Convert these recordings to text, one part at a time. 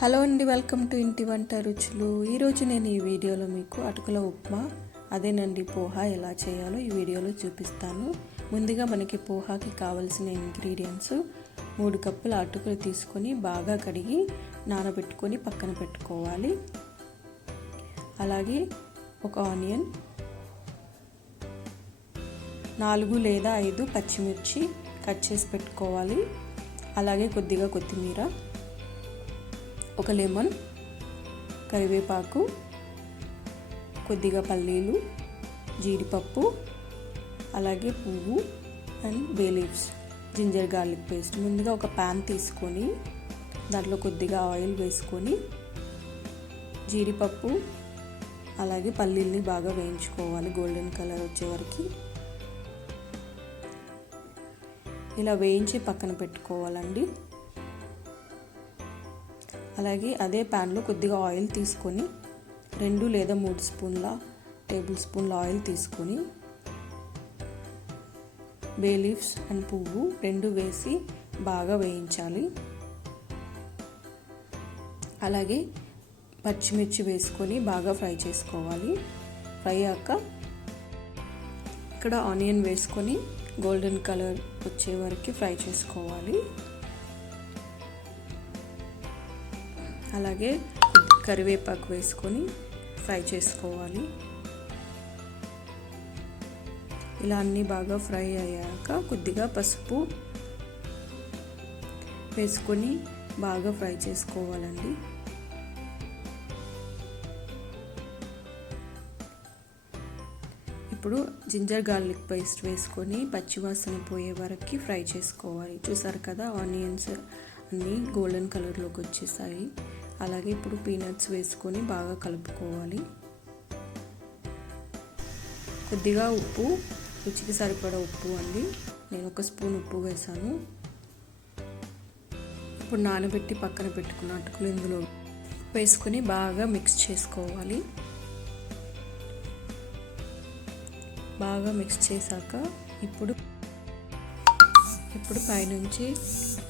Hello అండి, welcome to ఇంటి వంట రుచులు. ఈరోజు నేను ఈ వీడియోలో మీకు అటుకుల ఉప్మా, అదేనండి పోహా ఎలా చేయాలో ఈ వీడియోలో చూపిస్తాను. ముందుగా మనకి పోహాకి కావాల్సిన ఇంగ్రీడియంట్స్ 3 కప్పుల అటుకులు తీసుకొని బాగా కడిగి నానబెట్టుకొని పక్కన పెట్టుకోవాలి. అలాగే ఒక ఆనియన్, 4 లేదా 5 పచ్చిమిర్చి కట్ చేసి పెట్టుకోవాలి. అలాగే కొద్దిగా కొత్తిమీర, ఒక లెమన్, కరివేపాకు, కొద్దిగా పల్లీలు, జీడిపప్పు, అలాగే పువ్వు and bay leaves, ginger garlic paste. ముందుగా ఒక ప్యాన్ తీసుకొని దాంట్లో కొద్దిగా ఆయిల్ వేసుకొని జీడిపప్పు అలాగే పల్లీల్ని బాగా వేయించుకోవాలి గోల్డెన్ కలర్ వచ్చే వరకు. ఇలా వేయించి పక్కన పెట్టుకోవాలండి. అలాగే అదే ప్యాన్లో కొద్దిగా ఆయిల్ తీసుకొని 2 లేదా 3 టేబుల్ స్పూన్ల ఆయిల్ తీసుకొని బే లీవ్స్ అండ్ పువ్వు 2 వేసి బాగా వేయించాలి. అలాగే పచ్చిమిర్చి వేసుకొని బాగా ఫ్రై చేసుకోవాలి. ఫ్రై అయ్యాక ఇక్కడ ఆనియన్ వేసుకొని గోల్డెన్ కలర్ వచ్చే వరకు ఫ్రై చేసుకోవాలి. అలాగే కరివేపాకు వేసుకొని ఫ్రై చేసుకోవాలి. ఇలా అన్నీ బాగా ఫ్రై అయ్యాక కొద్దిగా పసుపు వేసుకొని బాగా ఫ్రై చేసుకోవాలండి. ఇప్పుడు జింజర్ గార్లిక్ పేస్ట్ వేసుకొని పచ్చివాసన పోయే వరకు ఫ్రై చేసుకోవాలి. చూసారు కదా, ఆనియన్స్ అన్నీ గోల్డెన్ కలర్లోకి వచ్చేసాయి. అలాగే ఇప్పుడు పీనట్స్ వేసుకొని బాగా కలుపుకోవాలి. కొద్దిగా ఉప్పు, రుచికి సరిపడా ఉప్పు అండి, నేను 1 స్పూన్ ఉప్పు వేసాను. ఇప్పుడు నానబెట్టి పక్కన పెట్టుకున్న అటుకులు ఇందులో వేసుకొని బాగా మిక్స్ చేసుకోవాలి. బాగా మిక్స్ చేశాక ఇప్పుడు పైనుంచి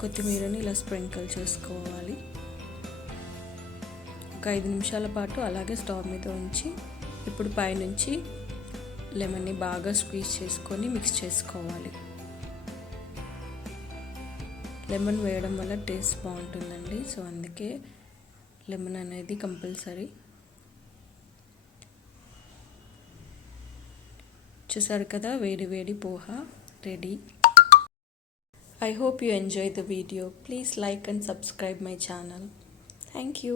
కొత్తిమీరని ఇలా స్ప్రింకిల్ చేసుకోవాలి. ఒక 5 నిమిషాల పాటు అలాగే స్టవ్ మీద ఉంచి ఇప్పుడు పైనుంచి లెమన్ని బాగా స్క్వీజ్ చేసుకొని మిక్స్ చేసుకోవాలి. లెమన్ వేయడం వల్ల టేస్ట్ బాగుంటుందండి, సో అందుకే లెమన్ అనేది కంపల్సరీ. చూసారు కదా, వేడి వేడి poha ready. I hope you enjoy the video. Please like and subscribe my channel. Thank you.